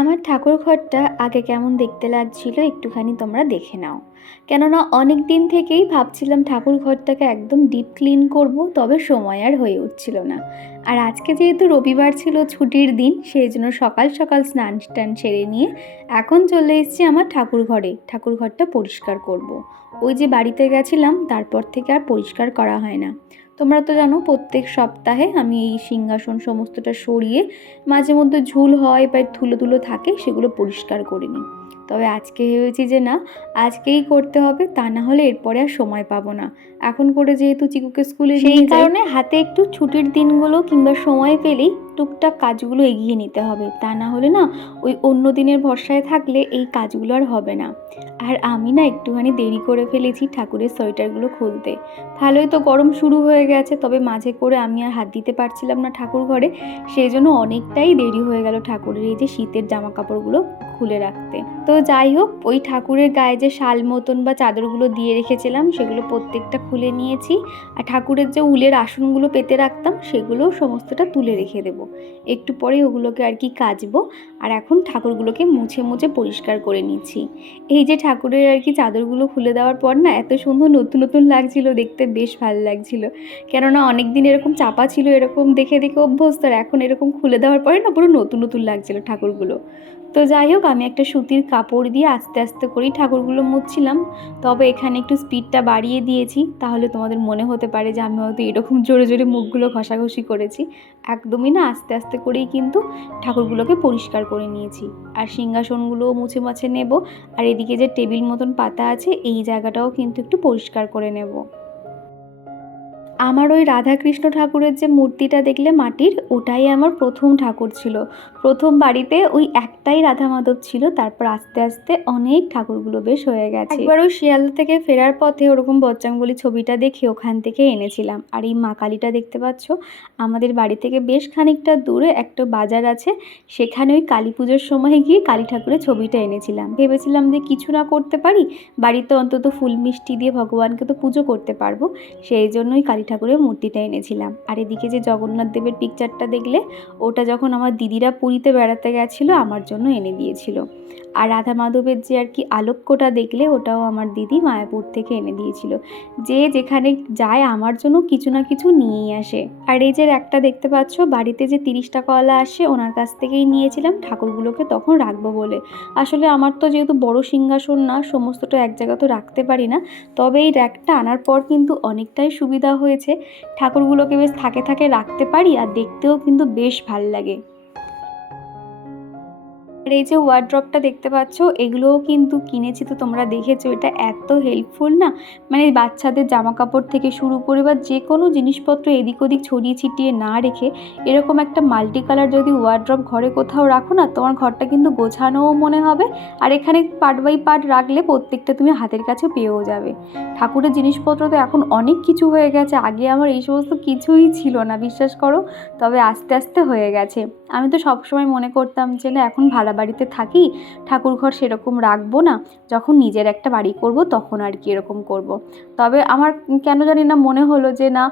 আমার ঠাকুর ঘরটা আগে কেমন দেখতে লাগছিল একটুখানি তোমরা দেখে নাও। কেননা অনেক দিন থেকেই ভাবছিলাম ঠাকুর ঘরটাকে একদম ডিপ ক্লিন করব, তবে সময় আর হয়ে উঠছিল না। আর আজকে যেহেতু রবিবার ছিল, ছুটির দিন, সেই জন্য সকাল সকাল স্নান টান সেরে নিয়ে এখন চলে এসেছি আমার ঠাকুর ঘরে। ঠাকুর ঘরটা পরিষ্কার করব। ওই যে বাড়িতে গেছিলাম, তারপর থেকে আর পরিষ্কার করা হয় না। তোমরা তো জানো প্রত্যেক সপ্তাহে আমি এই সিংহাসন সমস্তটা সরিয়ে মাঝে মধ্যে ঝুল হয় বা ধুলো ধুলো থাকে, সেগুলো পরিষ্কার করে নিই। তবে আজকে ভেবেছি যে না, আজকেই করতে হবে, তা না হলে এরপরে আর সময় পাবো না। এখন করে যেহেতু চিকুকে স্কুলে সেই কারণে হাতে একটু ছুটির দিনগুলো কিংবা সময় পেলেই টুকটাক কাজগুলো এগিয়ে নিতে হবে, তা না হলে না ওই অন্য দিনের ভরসায় থাকলে এই কাজগুলো আর হবে না। আর আমি না একটুখানি দেরি করে ফেলেছি ঠাকুরের সোয়েটারগুলো খুলতে। ভালোই তো গরম শুরু হয়ে গেছে, তবে মাঝে করে আমি আর হাত দিতে পারছিলাম না ঠাকুর ঘরে, সেই জন্য অনেকটাই দেরি হয়ে গেল ঠাকুরের এই যে শীতের জামা কাপড়গুলো খুলে রাখতে। তো যাই হোক, ওই ঠাকুরের গায়ে যে শাল মতন বা চাদরগুলো দিয়ে রেখেছিলাম সেগুলো প্রত্যেকটা খুলে নিয়েছি। আর ঠাকুরের যে উলের আসনগুলো পেতে রাখতাম সেগুলোও সমস্তটা তুলে রেখে দেবো। একটু পরে ওগুলোকে আর কি কাচবো। আর এখন ঠাকুরগুলোকে মুছে মুছে পরিষ্কার করে নিচ্ছি। এই যে ঠাকুরের আর কি চাদরগুলো খুলে দেওয়ার পর না এত সুন্দর নতুন নতুন লাগছিল, দেখতে বেশ ভালো লাগছিল। কেননা অনেক দিন এরকম চাপা ছিল, এরকম দেখে দেখে অভ্যস্ত, আর এখন এরকম খুলে দেওয়ার পরে না পুরো নতুন নতুন লাগছিল ঠাকুরগুলো। তো যাই হোক, আমি একটা সুতির কাপড় দিয়ে আস্তে আস্তে করেই ঠাকুরগুলো মুছছিলাম। তবে এখানে একটু স্পিডটা বাড়িয়ে দিয়েছি, তাহলে তোমাদের মনে হতে পারে যে আমি হয়তো এরকম জোরে জোরে মুখগুলো ঘষাঘষি করেছি। একদমই না, আস্তে আস্তে করেই কিন্তু ঠাকুরগুলোকে পরিষ্কার করে নিয়েছি। আর সিংহাসনগুলোও মুছে মুছে নেব। আর এদিকে যে টেবিল মতন পাতা আছে, এই জায়গাটাও কিন্তু একটু পরিষ্কার করে নেব। আমার ওই রাধাকৃষ্ণ ঠাকুরের যে মূর্তিটা দেখলে মাটির, ওটাই আমার প্রথম ঠাকুর ছিল। প্রথম বাড়িতে ওই একটাই রাধা মাধব ছিল, তারপর আস্তে আস্তে অনেক ঠাকুরগুলো বেশ হয়ে গেছে। একবার ওই শিয়ালদা থেকে ফেরার পথে ওরকম বজরংবলী ছবিটা দেখে ওখান থেকে এনেছিলাম। আর এই মা কালীটা দেখতে পাচ্ছ, আমাদের বাড়ি থেকে বেশ খানিকটা দূরে একটা বাজার আছে, সেখানে ওই কালী পুজোর সময় গিয়ে কালী ঠাকুরের ছবিটা এনেছিলাম। ভেবেছিলাম যে কিছু না করতে পারি, বাড়িতে অন্তত ফুল মিষ্টি দিয়ে ভগবানকে তো পুজো করতে পারবো, সেই জন্যই কালী ঠাকুরের মূর্তিটা এনেছিলাম। আর এদিকে যে জগন্নাথ দেবের পিকচারটা দেখলে, ওটা যখন আমার দিদিরা পুরীতে বেড়াতে গেছিলো আমার জন্য এনে দিয়েছিল। আর রাধা মাধবের যে আর কি আলোক্যটা দেখলে, ওটাও আমার দিদি মায়াপুর থেকে এনে দিয়েছিল। যে যেখানে যায় আমার জন্য কিছু না কিছু নিয়েই আসে। আর এই যে একটা দেখতে পাচ্ছ, বাড়িতে যে 30 টাকাওয়ালা আসে, ওনার কাছ থেকেই নিয়েছিলাম ঠাকুরগুলোকে তখন রাখবো বলে। আসলে আমার তো যেহেতু বড় সিংহাসন না, সমস্তটা এক জায়গা তো রাখতে পারি না। তবে এই র্যাকটা আনার পর কিন্তু অনেকটাই সুবিধা হয়েছে, ঠাকুরগুলোকে বেশ থাকে থাকে রাখতে পারি, আর দেখতেও কিন্তু বেশ ভাল লাগে। আর এই যে ওয়ার্ড্রপটা দেখতে পাচ্ছ, এগুলোও কিন্তু কিনেছি, তো তোমরা দেখেছো, এটা এত হেল্পফুল না। মানে বাচ্চাদের জামা কাপড় থেকে শুরু করে বা যে কোনো জিনিসপত্র এদিক ওদিক ছড়িয়ে ছিটিয়ে না রেখে এরকম একটা মাল্টি কালার যদি ওয়ার্ড্রপ ঘরে কোথাও রাখো না, তোমার ঘরটা কিন্তু গোছানোও মনে হবে। আর এখানে পার্ট বাই পার্ট রাখলে প্রত্যেকটা তুমি হাতের কাছে পেয়েও যাবে। ঠাকুরের জিনিসপত্র তো এখন অনেক কিছু হয়ে গেছে, আগে আমার এই সমস্ত কিছুই ছিল না, বিশ্বাস করো। তবে আস্তে আস্তে হয়ে গেছে। আমি তো সবসময় মনে করতাম যে না, এখন ভাড়া বাড়িতে থাকি, ঠাকুর ঘর সেরকম রাখবো না, যখন নিজের একটা বাড়ি করব তখন আর কি এরকম করব। তবে আমার কেন জানি না মনে হলো যে না,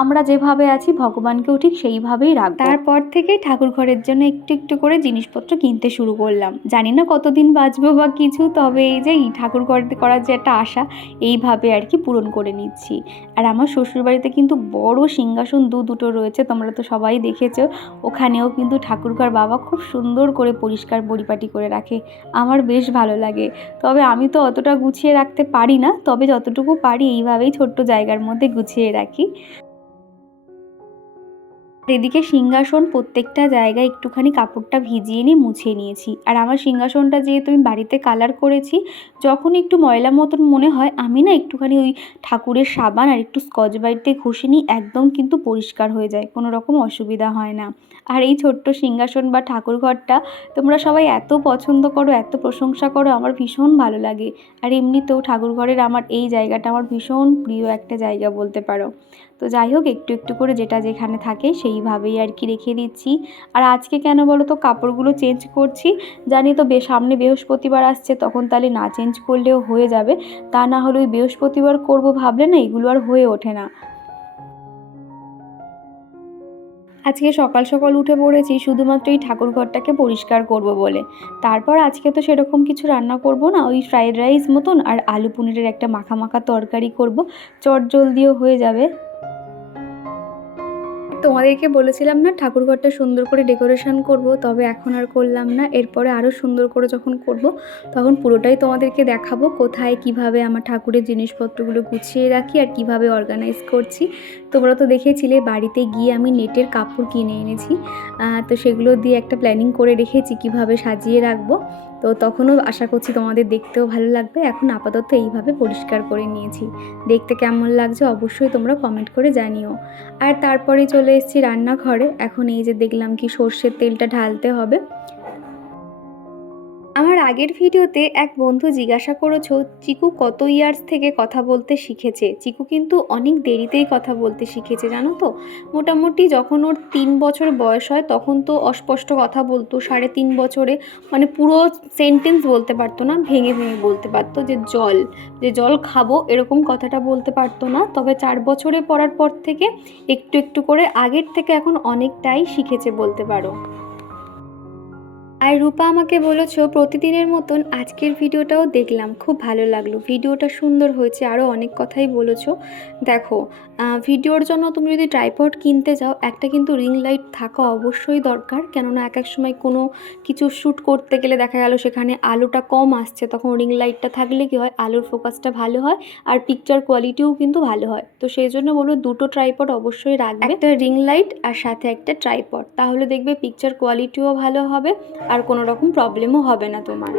আমরা যেভাবে আছি ভগবানকেও ঠিক সেইভাবেই রাখবো। তারপর থেকে ঠাকুর ঘরের জন্য একটু একটু করে জিনিসপত্র কিনতে শুরু করলাম। জানি না কতদিন বাঁচবো বা কিছু, তবে এই যে ঠাকুর ঘর করার যে একটা আশা, এইভাবে আর কি পূরণ করে নিচ্ছি। আর আমার শ্বশুরবাড়িতে কিন্তু বড় সিংহাসন দুটো রয়েছে, তোমরা তো সবাই দেখেছো। ওখানেও কিন্তু ঠাকুরঘর বাবা খুব সুন্দর করে পরিষ্কার পরিপাটি করে রাখে, আমার বেশ ভালো লাগে। তবে আমি তো অতটা গুছিয়ে রাখতে পারি না, তবে যতটুকু পারি এইভাবেই ছোট্ট জায়গার মধ্যে গুছিয়ে রাখি। এদিকে সিংহাসন প্রত্যেকটা জায়গায় একটুখানি কাপড়টা ভিজিয়ে নিয়ে মুছে নিয়েছি। আর আমার সিংহাসনটা যেহেতু আমি বাড়িতে কালার করেছি, যখন একটু ময়লা মতন মনে হয়, আমি না একটুখানি ওই ঠাকুরের সাবান আর একটু স্কচ ব্রাইট দিয়ে ঘষে নিই, একদম কিন্তু পরিষ্কার হয়ে যায়, কোনো রকম অসুবিধা হয় না। আর এই ছোট্ট সিংহাসন বা ঠাকুর ঘরটা তোমরা সবাই এত পছন্দ করো, এত প্রশংসা করো, আমার ভীষণ ভালো লাগে। আর এমনিতেও ঠাকুর ঘরের আমার এই জায়গাটা আমার ভীষণ প্রিয় একটা জায়গা বলতে পারো। তো যাই হোক, একটু একটু করে যেটা যেখানে থাকে সেইভাবেই আর কি রেখে দিচ্ছি। আর আজকে কেন বলো তো কাপড়গুলো চেঞ্জ করছি, জানি তো সামনে বৃহস্পতিবার আসছে, তখন তাহলে না চেঞ্জ করলেও হয়ে যাবে, তা না হলে ওই বৃহস্পতিবার করবো ভাবলে না এগুলো আর হয়ে ওঠে না। আজকে সকাল সকাল উঠে পড়েছি শুধুমাত্র এই ঠাকুর ঘরটাকে পরিষ্কার করব বলে। তারপর আজকে তো সেরকম কিছু রান্না করব না, ওই ফ্রাইড রাইস মতন আর আলু পনিরের একটা মাখা মাখা তরকারি করব, চটজলদিও হয়ে যাবে। তোমাদেরকে বলেছিলাম না ঠাকুরঘরটা সুন্দর করে ডেকোরেশন করব, তবে এখন আর করলাম না। এরপরে আরও সুন্দর করে যখন করব তখন পুরোটাই তোমাদেরকে দেখাবো, কোথায় কিভাবে আমার ঠাকুরের জিনিসপত্রগুলো গুছিয়ে রাখি আর কিভাবে অর্গানাইজ করছি। তোমরা তো দেখেছিলে বাড়িতে গিয়ে আমি নেটের কাপড় কিনে এনেছি, তো সেগুলো দিয়ে একটা প্ল্যানিং করে রেখেছি কিভাবে সাজিয়ে রাখবো। তো তখনও আশা করছি তোমাদের দেখতেও ভালো লাগবে। এখন আপাতত এইভাবে পরিষ্কার করে নিয়েছি, দেখতে কেমন লাগছে অবশ্যই তোমরা কমেন্ট করে জানিও। আর তারপরে চলে এসেছি রান্নাঘরে। এখন এই যে দেখলাম কি সর্ষের তেলটা ঢালতে হবে। আমার আগের ভিডিওতে এক বন্ধু জিজ্ঞাসা করেছো চিকু কত ইয়ার্স থেকে কথা বলতে শিখেছে। চিকু কিন্তু অনেক দেরিতেই কথা বলতে শিখেছে জানো তো। মোটামুটি যখন ওর 3 বছর বয়স হয় তখন তো অস্পষ্ট কথা বলতো, 3.5 বছরে মানে পুরো সেন্টেন্স বলতে পারতো না, ভেঙে ভেঙে বলতে পারতো যে জল খাবো এরকম কথাটা বলতে পারতো না। তবে 4 বছরে পড়ার পর থেকে একটু একটু করে আগের থেকে এখন অনেকটাই শিখেছে বলতে পারো। আর রূপা আমাকে বলেছো প্রতিদিনের মতন আজকের ভিডিওটাও দেখলাম, খুব ভালো লাগলো, ভিডিওটা সুন্দর হয়েছে, আরও অনেক কথাই বলেছো। দেখো ভিডিওর জন্য তুমি যদি ট্রাইপড কিনতে যাও একটা কিন্তু রিং লাইট থাকা অবশ্যই দরকার, কেননা এক এক সময় কোনো কিছু শ্যুট করতে গেলে দেখা গেল সেখানে আলোটা কম আসছে, তখন রিং লাইটটা থাকলে কি হয় আলোর ফোকাসটা ভালো হয় আর পিকচার কোয়ালিটিও কিন্তু ভালো হয়। তো সেই জন্য বলো দুটো ট্রাইপড অবশ্যই রাখবে, একটা রিং লাইট আর সাথে একটা ট্রাইপড, তাহলে দেখবে পিকচার কোয়ালিটিও ভালো হবে আর কোনো রকম প্রবলেমও হবে না তোমার।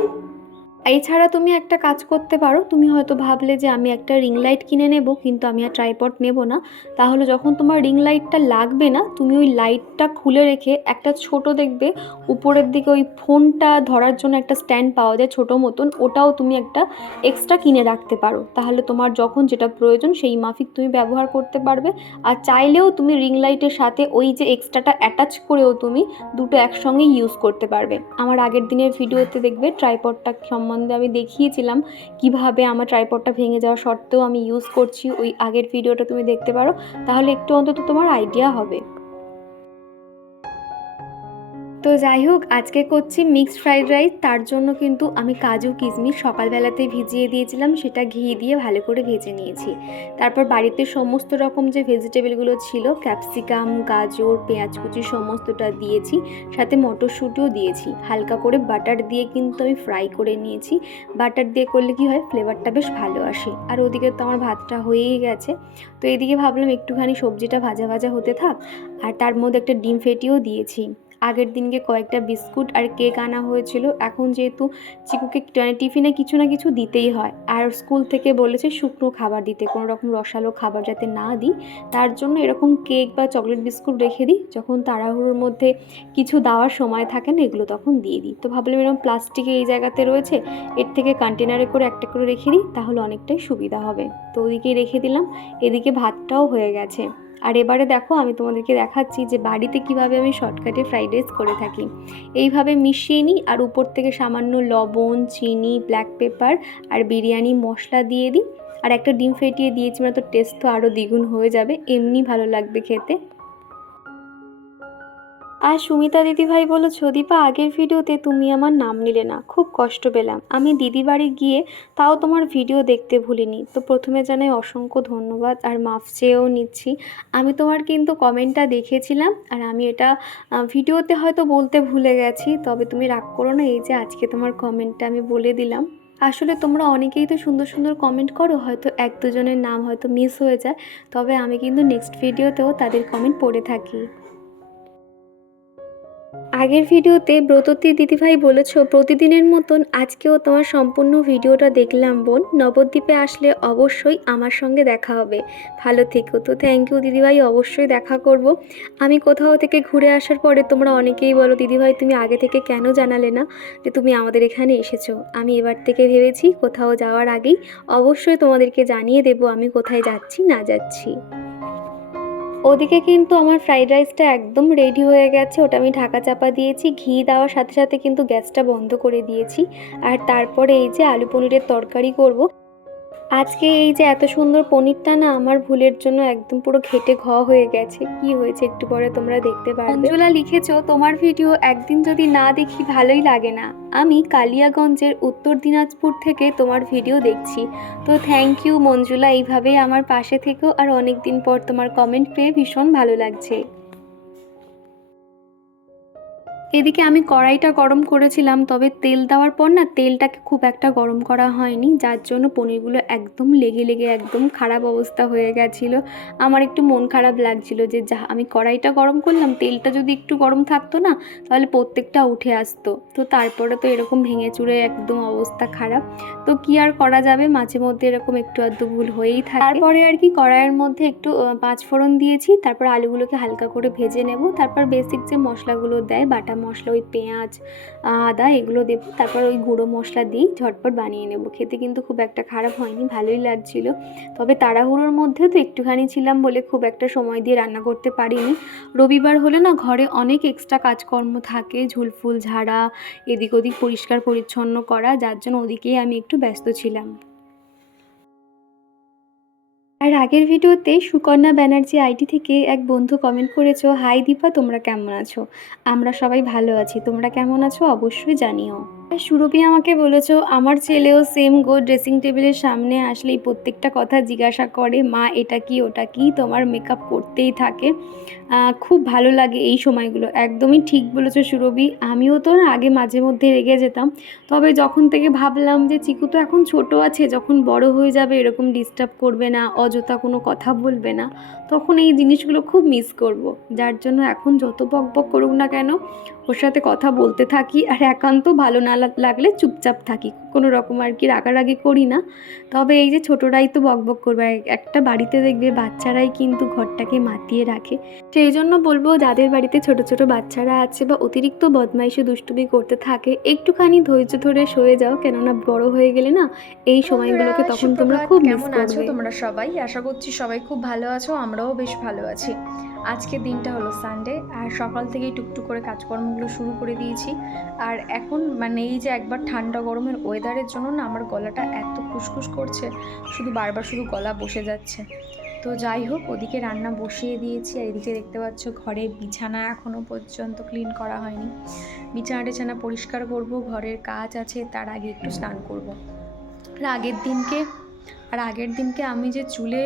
এছাড়া তুমি একটা কাজ করতে পারো, তুমি হয়তো ভাবলে যে আমি একটা রিং লাইট কিনে নেব কিন্তু আমি আর ট্রাইপড নেব না, তাহলে যখন তোমার রিং লাইটটা লাগবে না তুমি ওই লাইটটা খুলে রেখে একটা ছোট দেখবে উপরের দিকে ওই ফোনটা ধরার জন্য একটা স্ট্যান্ড পাওয়া যায় ছোটো মতন, ওটাও তুমি একটা এক্সট্রা কিনে রাখতে পারো, তাহলে তোমার যখন যেটা প্রয়োজন সেই মাফিক তুমি ব্যবহার করতে পারবে। আর চাইলেও তুমি রিং লাইটের সাথে ওই যে এক্সট্রাটা অ্যাটাচ করেও তুমি দুটো একসঙ্গে ইউজ করতে পারবে। আমার আগের দিনের ভিডিওতে দেখবে ট্রাইপডটা সম্বন্ধে আমি দেখিয়েছিলাম কিভাবে আমার ট্রাইপডটা ভেঙে যাওয়া সত্ত্বেও আমি ইউজ করছি, ওই আগের ভিডিওটা তুমি দেখতে পারো, তাহলে একটু অন্তত তোমার আইডিয়া হবে। তো যাই হোক আজকে করছি মিক্সড ফ্রাইড রাইস, তার জন্য কিন্তু আমি কাজু কিশমিশ সকালবেলাতেই ভিজিয়ে দিয়েছিলাম, সেটা ঘি দিয়ে ভালো করে ভেজে নিয়েছি। তারপর বাড়িতে সমস্ত রকম যে ভেজিটেবলগুলো ছিল ক্যাপসিকাম গাজর পেঁয়াজ কুচি সমস্তটা দিয়েছি, সাথে মটরশুঁটিও দিয়েছি, হালকা করে বাটার দিয়ে কিন্তু আমি ফ্রাই করে নিয়েছি। বাটার দিয়ে করলে কি হয় ফ্লেভারটা বেশ ভালো আসে। আর ওদিকে তো আমার ভাতটা হয়েই গেছে, তো এদিকে ভাবলাম একটুখানি সবজিটা ভাজা ভাজা হতে থাক, আর তার মধ্যে একটা ডিম ফেটিও দিয়েছি। আগের দিনকে কয়েকটা বিস্কুট আর কেক আনা হয়েছিল, এখন যেহেতু চিকুকে টিফিনে কিছু না কিছু দিতেই হয়, আর স্কুল থেকে বলেছে শুকনো খাবার দিতে, কোনো রকম রসালো খাবার যাতে না দিই, তার জন্য এরকম কেক বা চকলেট বিস্কুট রেখে দিই, যখন তাড়াহুড়োর মধ্যে কিছু দেওয়ার সময় থাকে না এগুলো তখন দিয়ে দিই। তো ভাবলাম এরকম প্লাস্টিকে এই জায়গাতে রয়েছে, এর থেকে কন্টেনারে করে একটা করে রেখে দিই, তাহলে অনেকটাই সুবিধা হবে। তো ওদিকেই রেখে দিলাম, এদিকে ভাতটাও হয়ে গেছে। আর এবারে দেখো আমি তোমাদেরকে দেখাচ্ছি যে বাড়িতে কিভাবে আমি শর্টকাটে ফ্রাইড রাইস করে থাকি। এইভাবে মিশিয়ে নিই আর উপর থেকে সামান্য লবণ চিনি ব্ল্যাক পেপার আর বিরিয়ানি মশলা দিয়ে দিই, আর একটা ডিম ফেটিয়ে দিয়েছি, মানে তো টেস্ট তো আরও দ্বিগুণ হয়ে যাবে, এমনি ভালো লাগবে খেতে। আর সুমিতা দিদিভাই বলেছো দীপা আগের ভিডিওতে তুমি আমার নাম নিলে না, খুব কষ্ট পেলাম, আমি দিদি বাড়ি গিয়ে তাও তোমার ভিডিও দেখতে ভুলিনি। তো প্রথমে জানাই অসংখ্য ধন্যবাদ আর মাফ চেয়েও নিচ্ছি, আমি তোমার কিন্তু কমেন্টটা দেখেছিলাম আর আমি এটা ভিডিওতে হয়তো বলতে ভুলে গেছি, তবে তুমি রাগ করো না, এই যে আজকে তোমার কমেন্টটা আমি বলে দিলাম। আসলে তোমরা অনেকেই তো সুন্দর সুন্দর কমেন্ট করো, হয়তো এক দুজনের নাম হয়তো মিস হয়ে যায়, তবে আমি কিন্তু নেক্সট ভিডিওতেও তাদের কমেন্ট পড়ে থাকি। আগের ভিডিওতে ব্রততী দিদিভাই বলেছো প্রতিদিনের মতন আজকেও তোমার সম্পূর্ণ ভিডিওটা দেখলাম বোন, নবদ্বীপে আসলে অবশ্যই আমার সঙ্গে দেখা হবে, ভালো থেকো। তো থ্যাংক ইউ দিদিভাই, অবশ্যই দেখা করব। আমি কোথাও থেকে ঘুরে আসার পরে তোমরা অনেকেই বলো দিদিভাই তুমি আগে থেকে কেন জানালে না যে তুমি আমাদের এখানে এসেছো। আমি এবার থেকে ভেবেছি কোথাও যাওয়ার আগেই অবশ্যই তোমাদেরকে জানিয়ে দেবো আমি কোথায় যাচ্ছি না যাচ্ছি। ওদিকে কিন্তু আমার ফ্রাইড রাইসটা একদম রেডি হয়ে গেছে, ওটা আমি ঢাকা চাপা দিয়েছি, ঘি দেওয়ার সাথে সাথে কিন্তু গ্যাসটা বন্ধ করে দিয়েছি। আর তারপরে এই যে আলু পনিরের তরকারি করব, আজকে এই যে এত সুন্দর পনিরটা না আমার ভুলের জন্য একদম পুরো ঘেটে হয়ে গেছে। কি হয়েছে একটু পরে তোমরা দেখতে পারবে। মঞ্জুলা লিখেছো, তোমার ভিডিও একদিন যদি না দেখি ভালোই লাগে না। আমি কালিয়াগঞ্জের উত্তর দিনাজপুর থেকে তোমার ভিডিও দেখছি। তো থ্যাংক ইউ মঞ্জুলা, এইভাবেই আমার পাশে থেকো। আর অনেক দিন পর তোমার কমেন্ট পেয়ে ভীষণ ভালো লাগছে। এদিকে আমি কড়াইটা গরম করেছিলাম, তবে তেল দেওয়ার পর না তেলটাকে খুব একটা গরম করা হয়নি, যার জন্য পনিরগুলো একদম লেগে লেগে একদম খারাপ অবস্থা হয়ে গেছিলো। আমার একটু মন খারাপ লাগছিল যে যা আমি কড়াইটা গরম করলাম, তেলটা যদি একটু গরম থাকতো না তাহলে প্রত্যেকটা উঠে আসতো। তো তারপরে তো এরকম ভেঙে চুরে একদম অবস্থা খারাপ। তো কি আর করা যাবে, মাঝে মধ্যে এরকম একটু আধটু ভুল হয়েই থাকে। তারপরে আর কি কড়াইয়ের মধ্যে একটু পাঁচফোড়ন দিয়েছি, তারপর আলুগুলোকে হালকা করে ভেজে নেব। তারপর বেসিক যে মশলাগুলো দেয়, বাটা মশলা, ওই পেঁয়াজ আদা এগুলো দেবো। তারপর ওই গুঁড়ো মশলা দিই ঝটপট বানিয়ে নেব। খেতে কিন্তু খুব একটা খারাপ হয়নি, ভালোই লাগছিল। তবে তাড়াহুড়োর মধ্যে তো একটুখানি ছিলাম বলে খুব একটা সময় দিয়ে রান্না করতে পারিনি। রবিবার হলে না ঘরে অনেক এক্সট্রা কাজকর্ম থাকে, ঝুলফুল ঝাড়া, এদিক ওদিক পরিষ্কার পরিচ্ছন্ন করা, যার জন্য ওদিকেই আমি একটু ব্যস্ত ছিলাম। আর আগের ভিডিওতে সুকন্যা ব্যানার্জি আইডি থেকে এক বন্ধু কমেন্ট করেছো, হাই দীপা, তোমরা কেমন আছো? আমরা সবাই ভালো আছি, তোমরা কেমন আছো অবশ্যই জানিও। আর সুরভি আমাকে বলেছো, আমার ছেলেও সেম গো, ড্রেসিং টেবিলের সামনে আসলেই প্রত্যেকটা কথা জিজ্ঞাসা করে, মা এটা কি ওটা কি, তোমার মেকআপ করতেই থাকে। খুব ভালো লাগে এই সময়গুলো। একদমই ঠিক বলেছো সুরভি, আমিও তো না আগে মাঝে মধ্যে রেগে যেতাম। তবে যখন থেকে ভাবলাম যে চিকু তো এখন ছোট আছে, যখন বড় হয়ে যাবে এরকম ডিস্টার্ব করবে না, অযথা কোনো কথা বলবে না, তখন এই জিনিসগুলো খুব মিস করব। যার জন্য এখন যত বক বক করুক না কেন ওর সাথে কথা বলতে থাকি। আর একান্ত ভালো না লাগলে চুপচাপ থাকি, কোনো রকম আর কি রাগারাগি করি না। তবে এই যে ছোটরাই তো বকবক করবে, একটা বাড়িতে দেখবে বাচ্চারাই কিন্তু ঘরটাকে মাতিয়ে রাখে। সেই জন্য বলবো, যাদের বাড়িতে ছোট ছোট বাচ্চারা আছে বা অতিরিক্ত বদমাইশি দুষ্টুমি করতে থাকে, একটুখানি ধৈর্য ধরে সয়ে যাও, কেননা বড় হয়ে গেলে না এই সময়গুলোকে তখন তোমরা খুব মিস কেমন আছো করবে। তোমরা সবাই? আশা করছি সবাই খুব ভালো আছো, আমরাও বেশ ভালো আছি। আজকের দিনটা হলো সানডে, আর সকাল থেকেই টুকটুক করে কাজকর্মগুলো শুরু করে দিয়েছি। আর এখন মানে এই যে একবার ঠান্ডা গরমের ওয়েদারের জন্য না আমার গলাটা এত খুসখুস করছে, শুধু বারবার শুধু গলা বসে যাচ্ছে। তো যাই হোক, ওদিকে রান্না বসিয়ে দিয়েছি। আর এদিকে দেখতে পাচ্ছ ঘরের বিছানা এখনও পর্যন্ত ক্লিন করা হয়নি। বিছানা টিছানা পরিষ্কার করব, ঘরের কাজ আছে, তার আগে একটু স্নান করব। আগের দিনকে আমি যে চুলে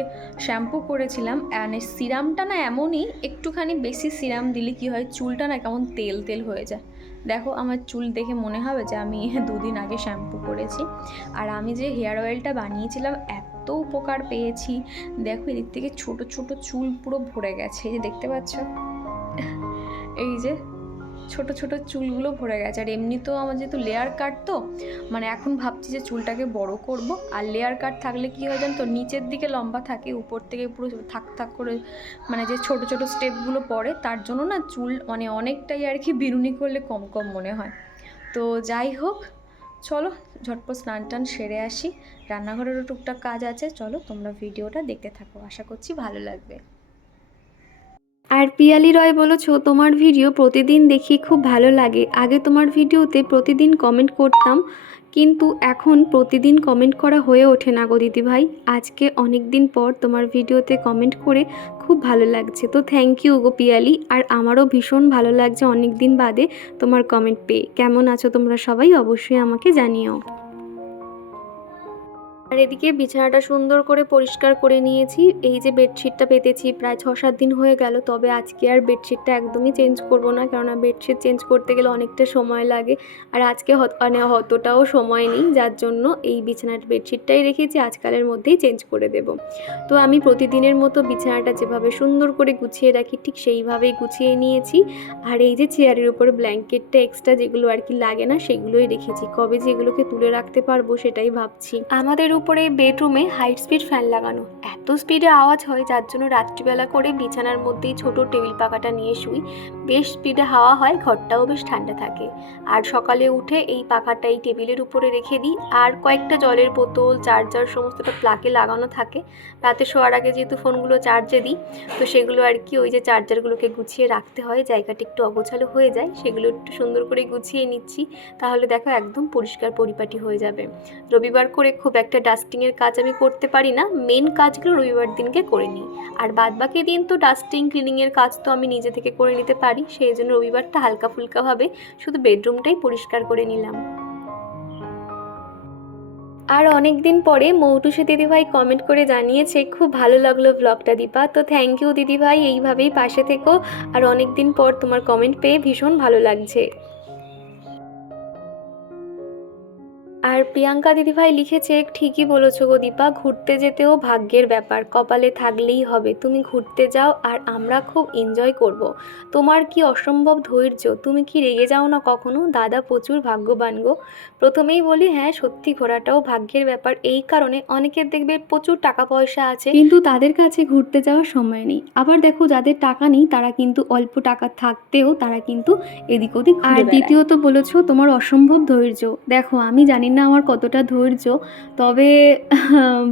শ্যাম্পু করেছিলাম, মানে সিরামটা না এমনই, একটুখানি বেশি সিরাম দিলে কি হয়, চুলটা না কেমন তেল তেল হয়ে যায়। দেখো আমার চুল দেখে মনে হবে যে আমি 2 দিন আগে শ্যাম্পু করেছি। আর আমি যে হেয়ার অয়েলটা বানিয়েছিলাম এত উপকার পেয়েছি। দেখো এদিক থেকে ছোট ছোট চুল পুরো ভরে গেছে, এই যে দেখতে পাচ্ছ, এই যে ছোট ছোট চুলগুলো ভরে গেছে। আর এমনিতেও আমার যেহেতু লেয়ার কাট, তো মানে এখন ভাবছি যে চুলটাকে বড় করব। আর লেয়ার কাট থাকলে কী হয় জানো তো, নিচের দিকে লম্বা থাকে, উপর থেকে পুরো থাক থাক করে মানে যে ছোট ছোট স্টেপগুলো পড়ে, তার জন্য না চুল মানে অনেকটাই আর কি বিনুনি করলে কম কম মনে হয়। তো যাই হোক, চলো ঝটপট স্নান টান সেরে আসি, রান্নাঘরেরও টুকটাক কাজ আছে। চলো তোমরা ভিডিওটা দেখতে থাকো, আশা করছি ভালো লাগবে। আর পিয়ালি রয় বলেছো, তোমার ভিডিও প্রতিদিন দেখি, খুব ভালো লাগে। আগে তোমার ভিডিওতে প্রতিদিন কমেন্ট করতাম, কিন্তু এখন প্রতিদিন কমেন্ট করা হয়ে ওঠে না গো দিদিভাই। আজকে অনেক দিন পর তোমার ভিডিওতে কমেন্ট করে খুব ভালো লাগছে। তো থ্যাংক ইউ গো পিয়ালি। আর আমারও ভীষণ ভালো লাগছে অনেক দিন বাদে তোমার কমেন্ট পেয়ে। কেমন আছো তোমরা সবাই অবশ্যই আমাকে জানিও। আর এদিকে বিছানাটা সুন্দর করে পরিষ্কার করে নিয়েছি। এই যে বেডশিটটা পেতেছি প্রায় 6-7 দিন হয়ে গেল, তবে আজকে আর বেডশিটটা একদমই চেঞ্জ করব না, কেননা বেডশিট চেঞ্জ করতে গেলে অনেকটা সময় লাগে। আর আজকে মানে অতটাও সময় নেই, যার জন্য এই বিছানার বেডশিটটাই রেখেছি, আজকালের মধ্যেই চেঞ্জ করে দেব। তো আমি প্রতিদিনের মতো বিছানাটা যেভাবে সুন্দর করে গুছিয়ে রাখি ঠিক সেইভাবেই গুছিয়ে নিয়েছি। আর এই যে চেয়ারের উপরে ব্ল্যাঙ্কেটটা এক্সট্রা যেগুলো আর কি লাগে না সেগুলোই রেখেছি, কবে যে এগুলোকে তুলে রাখতে পারবো সেটাই ভাবছি। আমাদের উপরে বেডরুমে হাই স্পিড ফ্যান লাগানো, এত স্পিডে আওয়াজ হয় যার জন্য রাত্রিবেলা করে বিছানার মধ্যেই ছোট টেবিল পাখাটা নিয়ে শুই। বেশ স্পিডে হাওয়া হয়, ঘরটাও বেশ ঠান্ডা থাকে। আর সকালে উঠে এই পাখাটা এই টেবিলের উপরে রেখে দিই। আর কয়েকটা জলের বোতল, চার্জার সমস্তটা প্লাগে লাগানো থাকে। রাতে শোয়ার আগে যেহেতু ফোনগুলো চার্জে দিই, তো সেগুলো আর কি ওই যে চার্জারগুলোকে গুছিয়ে রাখতে হয়, জায়গাটা একটু অগোছালো হয়ে যায়, সেগুলো একটু সুন্দর করে গুছিয়ে নিচ্ছি। তাহলে দেখো একদম পরিষ্কার পরিপাটি হয়ে যাবে। রবিবার করে খুব একটা ডাস্টিংয়ের কাজ আমি করতে পারি না, মেন কাজগুলো রবিবার দিনকে করে নিই। আর বাদবাকি দিন তো ডাস্টিং ক্লিনিংয়ের কাজ তো আমি নিজে থেকে করে নিতে পারি, সেই জন্য রবিবারটা হালকা ফুলকাভাবে শুধু বেডরুমটাই পরিষ্কার করে নিলাম। আর অনেক দিন পরে মৌটুসী দিদিভাই কমেন্ট করে জানিয়েছে খুব ভালো লাগলো ব্লগটা দীপা, তো থ্যাংক ইউ দিদিভাই, এইভাবেই পাশে থেকো। আর অনেক দিন পর তোমার কমেন্ট পেয়ে ভীষণ ভালো লাগছে। আর প্রিয়াঙ্কা দিদিভাই লিখেছে, ঠিকই বলেছো গো দীপা, ঘুরতে যেতেও ভাগ্যের ব্যাপার, কপালে থাকলেই হবে। তুমি ঘুরতে যাও আর আমরা খুব এনজয় করব। তোমার কি অসম্ভব ধৈর্য, তুমি কি রেগে যাও না কখনো? দাদা প্রচুর ভাগ্যবান গো। প্রথমেই বলি, হ্যাঁ সত্যি ঘোরাটাও ভাগ্যের ব্যাপার। এই কারণে অনেকের দেখবে প্রচুর টাকা পয়সা আছে কিন্তু তাদের কাছে ঘুরতে যাওয়ার সময় নেই। আবার দেখো যাদের টাকা নেই তারা কিন্তু অল্প টাকা থাকতেও তারা কিন্তু এদিক ওদিক ঘুরে বেড়ায়। আর দ্বিতীয়ত বলেছো তোমার অসম্ভব ধৈর্য। দেখো আমি জানি না আমার কতটা ধৈর্য, তবে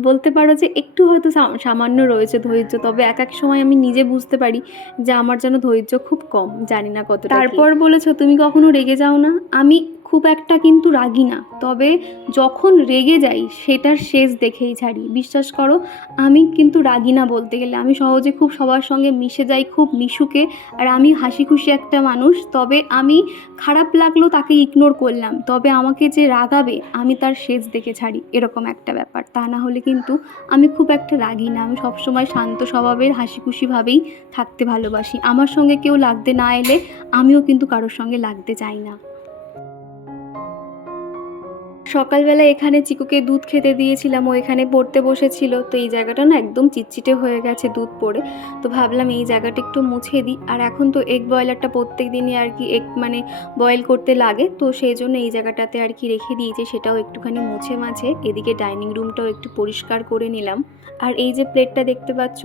বলতে পারো যে একটু হয়তো সামান্য রয়েছে ধৈর্য, তবে এক এক সময় আমি নিজে বুঝতে পারি যে আমার যেন ধৈর্য খুব কম, জানি না কতটা। তারপর বলেছো তুমি কখনো রেগে যাও না। আমি খুব একটা কিন্তু রাগি না, তবে যখন রেগে যাই সেটার শেষ দেখেই ছাড়ি। বিশ্বাস করো আমি কিন্তু রাগি না বলতে গেলে, আমি সহজে খুব সবার সঙ্গে মিশে যাই, খুব মিশুকে। আর আমি হাসি খুশি একটা মানুষ, তবে আমি খারাপ লাগলো তাকে ইগনোর করলাম, তবে আমাকে যে রাগাবে আমি তার শেষ দেখে ছাড়ি, এরকম একটা ব্যাপার। তা না হলে কিন্তু আমি খুব একটা রাগি না, আমি সবসময় শান্ত স্বভাবের হাসি খুশিভাবেই থাকতে ভালোবাসি। আমার সঙ্গে কেউ লাগতে না এলে আমিও কিন্তু কারোর সঙ্গে লাগতে চাই না। সকালবেলা এখানে চিকুকে দুধ খেতে দিয়েছিলাম, ও এখানে পড়তে বসেছিল, তো এই জায়গাটা না একদম চিটচিটে হয়ে গেছে দুধ পড়ে, তো ভাবলাম এই জায়গাটা একটু মুছে দিই। আর এখন তো এগ বয়লারটা প্রত্যেক দিনই আর কি এগ মানে বয়েল করতে লাগে, তো সেই জন্য এই জায়গাটাতে আর কি রেখে দিয়েছি, সেটাও একটুখানি মুছে মাঝে এদিকে ডাইনিং রুমটাও একটু পরিষ্কার করে নিলাম। আর এই যে প্লেটটা দেখতে পাচ্ছ,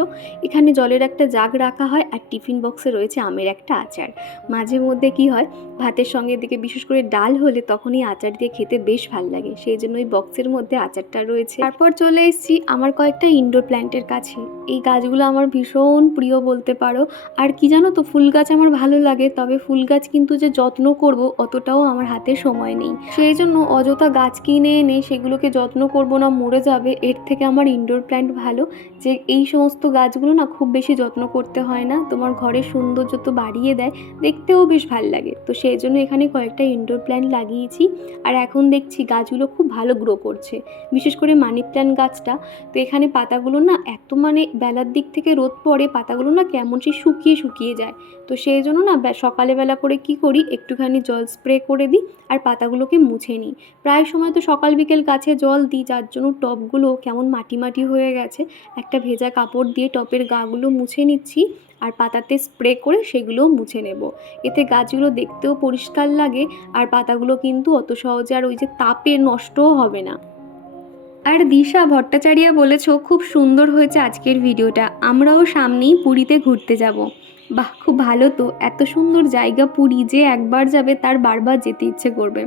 এখানে জলের একটা জাগ রাখা হয়, আর টিফিন বক্সে রয়েছে আমের একটা আচার। মাঝে মধ্যে কি হয় ভাতের সঙ্গে এদিকে বিশেষ করে ডাল হলে তখনই আচার দিয়ে খেতে বেশ ভালো লাগে, সেই জন্য ওই বক্সের মধ্যে আচারটা রয়েছে। তারপর চলে এসেছি আমার কয়েকটা ইনডোর প্ল্যান্টের কাছে। এই গাছগুলো আমার ভীষণ প্রিয় বলতে পারো। আর কি জানো তো, ফুল গাছ আমার ভালো লাগে, তবে ফুল গাছ কিন্তু যে যত্ন করব অতটাও আমার হাতে সময় নেই, সেই জন্য অযথা গাছ কিনে এনে সেগুলোকে যত্ন করব না, মরে যাবে, এর থেকে আমার ইনডোর প্ল্যান্ট ভালো। যে এই সমস্ত গাছগুলো না খুব বেশি যত্ন করতে হয় না, তোমার ঘরের সৌন্দর্য তো বাড়িয়ে দেয়, দেখতেও বেশ ভালো লাগে। তো সেই জন্য এখানে কয়েকটা ইনডোর প্ল্যান্ট লাগিয়েছি। আর এখন দেখছি গাছগুলো খুব ভালো গ্রো করছে, বিশেষ করে মানি প্ল্যান্ট গাছটা। তো এখানে পাতাগুলো না এত মানে বেলার দিক থেকে রোদ পড়ে, পাতাগুলো না কেমন সে শুকিয়ে শুকিয়ে যায়। তো সেই জন্য না সকালে বেলা করে কি করি, একটুখানি জল স্প্রে করে দিই আর পাতাগুলোকে মুছে নিই। প্রায় সময় তো সকাল বিকেল গাছে জল দিই, যার জন্য টবগুলো কেমন মাটি মাটি হয়ে গেছে। একটা ভেজা কাপড় দিয়ে টবের গাগুলো মুছে নিচ্ছি আর পাতাতে স্প্রে করে সেগুলোও মুছে নেব। এতে গাছগুলো দেখতেও পরিষ্কার লাগে, আর পাতাগুলো কিন্তু অত সহজে আর ওই যে তাপে নষ্টও হবে না। আর দিশা ভট্টাচার্য বলেছো খুব সুন্দর হয়েছে আজকের ভিডিওটা, আমরাও সামনেই পুরীতে ঘুরতে যাব। বাহ, খুব ভালো তো, এত সুন্দর জায়গা পুরী, যে একবার যাবে তার বারবার যেতে ইচ্ছে করবে।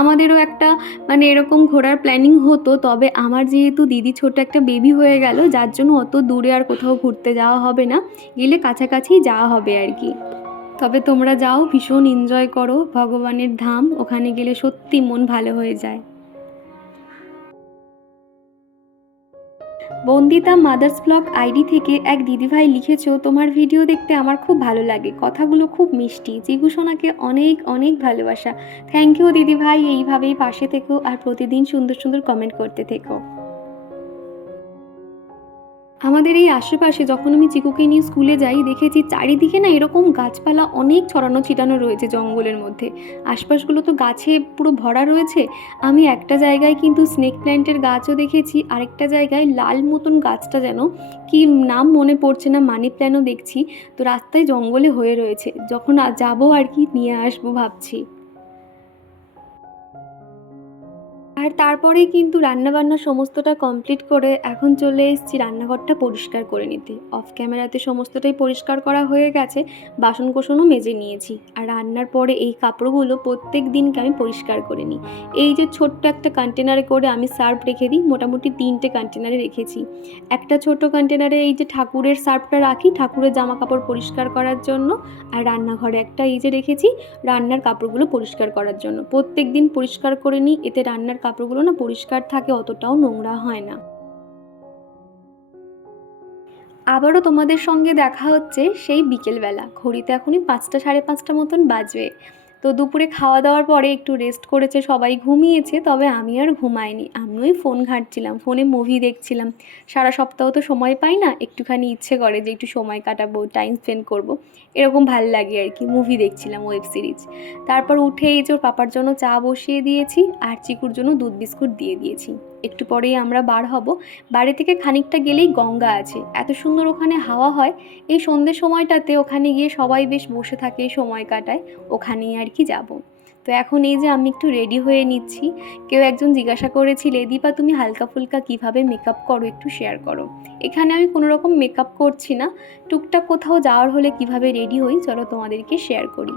আমাদেরও একটা মানে এরকম ঘোরার প্ল্যানিং হতো, তবে আমার যেহেতু দিদি ছোট একটা বেবি হয়ে গেল, যার জন্য অত দূরে আর কোথাও ঘুরতে যাওয়া হবে না, গেলে কাছাকাছিই যাওয়া হবে আর কি। তবে তোমরা যাও, ভীষণ এনজয় করো, ভগবানের ধাম, ওখানে গেলে সত্যি মন ভালো হয়ে যায়। বন্দিতা মাদার্স ব্লগ আইডি থেকে এক দিদিভাই লিখেছো, তোমার ভিডিও দেখতে আমার খুব ভালো লাগে, কথাগুলো খুব মিষ্টি, জিগু সোনাকে অনেক অনেক ভালোবাসা। থ্যাংক ইউ দিদিভাই, এইভাবেই পাশে থেকো আর প্রতিদিন সুন্দর সুন্দর কমেন্ট করতে থেকো। আমাদের এই আশেপাশে যখন আমি চিকুকে নিয়ে স্কুলে যাই, দেখেছি চারিদিকে না এরকম গাছপালা অনেক ছড়ানো ছিটানো রয়েছে জঙ্গলের মধ্যে, আশপাশগুলো তো গাছে পুরো ভরা রয়েছে। আমি একটা জায়গায় কিন্তু স্নেক প্ল্যান্টের গাছও দেখেছি, আরেকটা জায়গায় লাল মতন গাছটা যেন কি নাম মনে পড়ছে না, মানি প্ল্যান্টও দেখছি। তো রাস্তায় জঙ্গলে হয়ে রয়েছে, যখন যাবো আর কি নিয়ে আসবো ভাবছি। আর তারপরে কিন্তু রান্নাবান্না সমস্তটা কমপ্লিট করে এখন চলে এসেছি রান্নাঘরটা পরিষ্কার করে নিতে। অফ ক্যামেরাতে সমস্তটাই পরিষ্কার করা হয়ে গেছে, বাসন কোসনও মেজে নিয়েছি। আর রান্নার পরে এই কাপড়গুলো প্রত্যেক দিনকে আমি পরিষ্কার করে নিই। এই যে ছোট্ট একটা কন্টেনারে করে আমি সার্ফ রেখে দিই, মোটামুটি 3টে কন্টেনারে রেখেছি। একটা ছোট কন্টেনারে এই যে ঠাকুরের সার্ফটা রাখি, ঠাকুরের জামা কাপড় পরিষ্কার করার জন্য। আর রান্নাঘরে একটা এই যে রেখেছি রান্নার কাপড়গুলো পরিষ্কার করার জন্য। প্রত্যেক দিন পরিষ্কার করে নিই, এতে রান্নার কাপড় কাপড়গুলো না পরিষ্কার থাকে, অতটাও নোংরা হয় না। আবারও তোমাদের সঙ্গে দেখা হচ্ছে সেই বিকেলবেলা। ঘড়িতে এখনই 5টা সাড়ে 5টা মতন বাজবে। তো দুপুরে খাওয়া দাওয়ার পরে একটু রেস্ট করেছে, সবাই ঘুমিয়েছে, তবে আমি আর ঘুমাইনি। আমি ওই ফোন ঘাঁটছিলাম, ফোনে মুভি দেখছিলাম। সারা সপ্তাহ তো সময় পাই না, একটুখানি ইচ্ছে করে যে একটু সময় কাটাবো, টাইম স্পেন্ড করব, এরকম ভাল লাগে আর কি। মুভি দেখছিলাম, ওয়েব সিরিজ। তারপর উঠে এই যে ওর পাপার জন্য চা বসিয়ে দিয়েছি আর চিকুর জন্য দুধ বিস্কুট দিয়ে দিয়েছি। একটু পরেই আমরা বার হব। বাড়ি থেকে খানিকটা গেলেই গঙ্গা আছে, এত সুন্দর ওখানে হাওয়া হয়। এই সন্ধ্যের সময়টাতে ওখানে গিয়ে সবাই বেশ বসে থাকে, সময় কাটায়, ওখানেই আর কি যাব। তো এখন এই যে আমি একটু রেডি হয়ে নিচ্ছি। কেউ একজন জিজ্ঞাসা করেছিলে, দীপা তুমি হালকা ফুলকা কীভাবে মেকআপ করো, একটু শেয়ার করো। এখানে আমি কোনো রকম মেকআপ করছি না, টুকটাক কোথাও যাওয়ার হলে কিভাবে রেডি হই চলো তোমাদেরকে শেয়ার করি।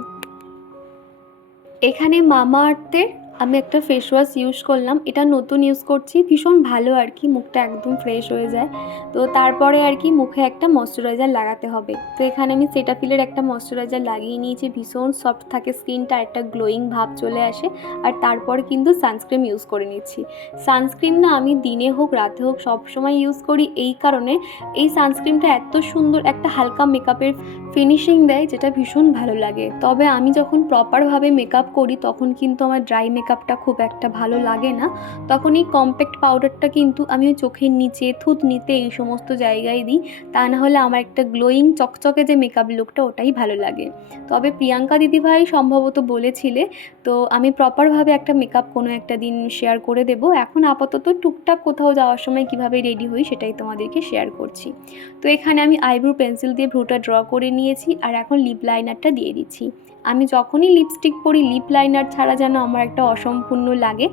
এখানে মামা আর্থের আমি একটা ফেস ওয়াশ ইউজ করলাম, এটা নতুন ইউজ করছি, ভীষণ ভালো আর কি, মুখটা একদম ফ্রেশ হয়ে যায়। তো তারপরে আর কি মুখে একটা ময়শ্চারাইজার লাগাতে হবে। তো এখানে আমি সেটাফিলের একটা ময়শ্চারাইজার লাগিয়ে নিয়েছি, ভীষণ সফট থাকে স্কিনটা, একটা গ্লোয়িং ভাব চলে আসে। আর তারপরে কিন্তু সানস্ক্রিন ইউজ করে নিচ্ছি। সানস্ক্রিন না আমি দিনে হোক রাতে হোক সবসময় ইউজ করি, এই কারণে এই সানস্ক্রিনটা এত সুন্দর একটা হালকা মেকআপের ফিনিশিং দেয়, যেটা ভীষণ ভালো লাগে। তবে আমি যখন প্রপারভাবে মেকআপ করি তখন কিন্তু আমার ড্রাই মেকআপটা খুব একটা ভালো লাগে না। তখন এই কম্প্যাক্ট পাউডারটা কিন্তু আমি ওই চোখের নিচে, থুতনিতে, এই সমস্ত জায়গায় দিই। তা না হলে আমার একটা গ্লোয়িং চকচকে যে মেকআপ লুকটা, ওটাই ভালো লাগে। তবে প্রিয়াঙ্কা দিদিভাই সম্ভবত বলেছিলে, তো আমি প্রপারভাবে একটা মেকআপ কোনো একটা দিন শেয়ার করে দেব। এখন আপাতত টুকটাক কোথাও যাওয়ার সময় কিভাবে রেডি হই সেটাই তোমাদেরকে শেয়ার করছি। তো এখানে আমি আইব্রো পেন্সিল দিয়ে ভ্রুটা ড্র করে নিয়েছি আর এখন লিপ লাইনারটা দিয়ে দিচ্ছি। আমি যখনই লিপস্টিক পরি লিপ লাইনার ছাড়া যেন আমার একটা অসম্পূর্ণ লাগে।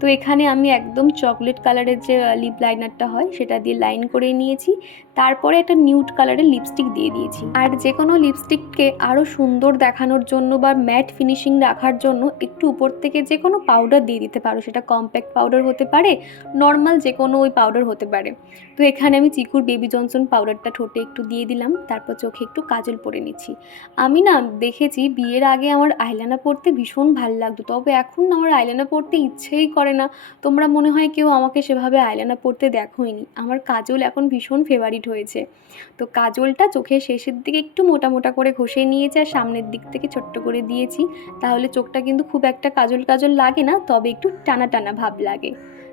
তো এখানে আমি একদম চকলেট কালারের যে লিপ লাইনারটা হয় সেটা দিয়ে লাইন করে নিয়েছি। তারপরে একটা নিউড কালারের লিপস্টিক দিয়ে দিয়েছি। আর যে কোনো লিপস্টিককে আরও সুন্দর দেখানোর জন্য বা ম্যাট ফিনিশিং রাখার জন্য একটু উপর থেকে যে কোনো পাউডার দিয়ে দিতে পারো, সেটা কম্প্যাক্ট পাউডার হতে পারে, নর্মাল যে কোনো ওই পাউডার হতে পারে। তো এখানে আমি চিকুর বেবি জনসন পাউডারটা ঠোঁটে একটু দিয়ে দিলাম, তারপর চোখে একটু কাজল পরে নিচ্ছি। আমি না দেখেছি বিয়ের আগে আমার আইলাইনার পরতে ভীষণ ভালো লাগতো, তবে এখন আমার আইলাইনার পরতে ইচ্ছেই করে না। তোমরা মনে হয় কেউ আমাকে সেভাবে আইলাইনার পরতে দেখোইনি। আমার কাজল এখন ভীষণ ফেভারিট হয়েছে। তো কাজলটা চোখের শেষের দিকে একটু মোটা মোটা করে ঘষে নিয়েছি আর সামনের দিক থেকে ছোট্ট করে দিয়েছি, তাহলে চোখটা কিন্তু খুব একটা কাজল কাজল লাগে না, তবে একটু টানা টানা ভাব লাগে।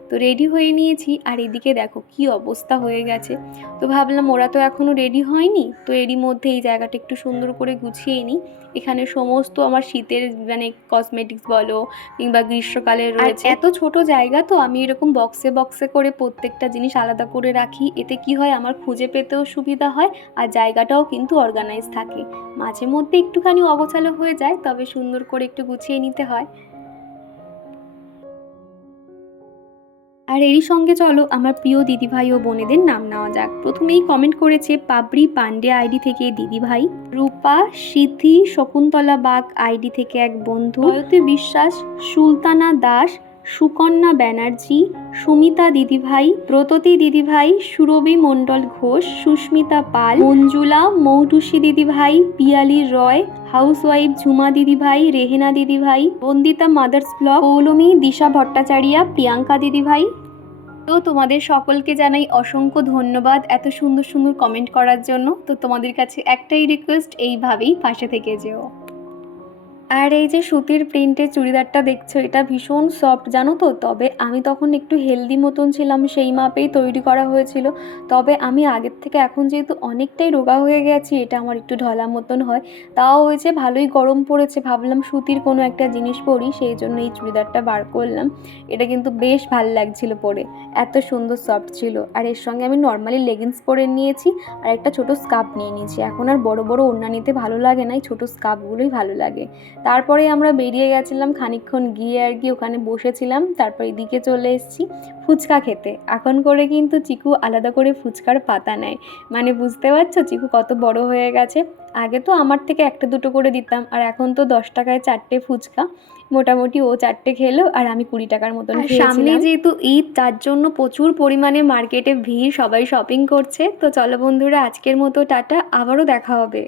তো রেডি হয়ে নিয়েছি আর এদিকে দেখো কি অবস্থা হয়ে গেছে। তো ভাবলাম ওরা তো এখনও রেডি হয়নি, তো এরই মধ্যে এই জায়গাটা একটু সুন্দর করে গুছিয়ে নিই। এখানে সমস্ত আমার শীতের মানে কসমেটিক্স বলো কিংবা গ্রীষ্মকালের রয়েছে। এত ছোট জায়গা তো আমি এরকম বক্সে বক্সে করে প্রত্যেকটা জিনিস আলাদা করে রাখি, এতে কি হয় আমার খুঁজে পেতেও সুবিধা হয় আর জায়গাটাও কিন্তু অর্গানাইজ থাকে। মাঝে মধ্যে একটুখানি অগোছালো হয়ে যায়, তবে সুন্দর করে একটু গুছিয়ে নিতে হয়। আর এরই সঙ্গে চলো আমার প্রিয় দিদিভাই ও বোনেদের নাম নেওয়া যাক। প্রথমেই কমেন্ট করেছে পাবরি পান্ডে আইডি থেকে দিদিভাই, রূপা সিথি শকুন্তলা বাগ আইডি থেকে এক বন্ধু, জয়তী বিশ্বাস, সুলতানা দাস, সুকন্যা ব্যানার্জি, সুমিতা দিদিভাই, ব্রততী দিদিভাই, সুরভি মণ্ডল ঘোষ, সুস্মিতা পাল, মঞ্জুলা, মৌটুসী দিদিভাই, পিয়ালি রয়, হাউসওয়াইফ ঝুমা দিদিভাই, রেহেনা দিদিভাই, বন্দিতা মাদার্স ব্লগ, পৌলমী, দিশা ভট্টাচার্যা, প্রিয়াঙ্কা দিদিভাই। তো তোমাদের সকলকে জানাই অসংখ্য ধন্যবাদ এত সুন্দর সুন্দর কমেন্ট করার জন্য। তো তোমাদের কাছে একটাই রিকোয়েস্ট, এইভাবেই পাশে থেকে যেও। আর এই যে সুতির প্রিন্টের চুড়িদারটা দেখছো, এটা ভীষণ সফট জানো তো। তবে আমি তখন একটু হেলদি মতন ছিলাম, সেই মাপেই তৈরি করা হয়েছিল। তবে আমি আগের থেকে এখন যেহেতু অনেকটাই রোগা হয়ে গেছি, এটা আমার একটু ঢলা মতন হয়। তাও হয়েছে, ভালোই গরম পড়েছে, ভাবলাম সুতির কোনো একটা জিনিস পরি, সেই জন্য এই চুড়িদারটা বার করলাম। এটা কিন্তু বেশ ভালো লাগছিল পরে, এত সুন্দর সফট ছিল। আর এর সঙ্গে আমি নর্মালি লেগিংস পরে নিয়েছি আর একটা ছোটো স্কার্ফ নিয়ে নিয়েছি। এখন আর বড় বড় ওড়না নিতে ভালো লাগে না, এই ছোটো স্কার্ফগুলোই ভালো লাগে। তারপরে আমরা বেরিয়ে গেছিলাম, খানিকক্ষণ গিয়ে আর কি ওখানে বসেছিলাম। তারপর এদিকে চলে এসেছি ফুচকা খেতে। এখন করে কিন্তু চিকু আলাদা করে ফুচকার পাতা নেয়, মানে বুঝতে পারছো চিকু কত বড় হয়ে গেছে। আগে তো আমার থেকে একটা দুটো করে দিতাম, আর এখন তো 10 টাকায় 4টে ফুচকা। মোটামুটি ও 4টে খেলো আর আমি 20 টাকার মতন খেয়েছিলাম। সামনে যেহেতু ঈদ, তার জন্য প্রচুর পরিমাণে মার্কেটে ভিড়, সবাই শপিং করছে। তো চলো বন্ধুরা, আজকের মতো টাটা, আবারও দেখা হবে।